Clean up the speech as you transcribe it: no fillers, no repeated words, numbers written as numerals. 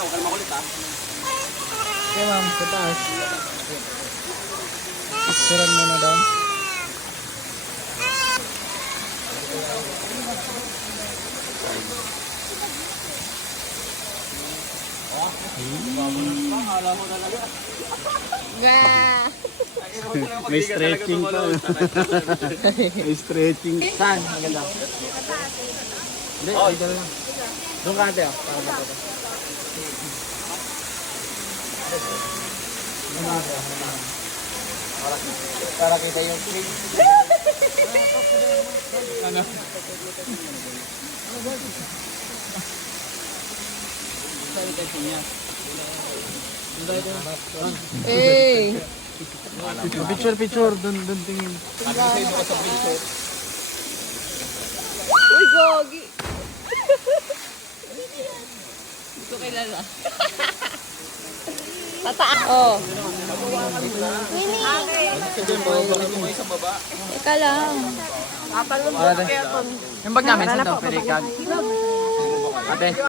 huwag ka na makulit ha. Okay ma'am, sa taas. Picturean mo na daw. Alam mo talaga. May stretching pa. May stretching. Saan? Maganda. Hindi, dito lang. Doon ka ate ah. Para matata. Para kita yung screen. Ano? Hey! Picture, doon tingin. Uy, gogi! Hindi ko kilala. Tataas. Oh. Teka lang. Yung bag namin, saan daw? Perikag. Ate.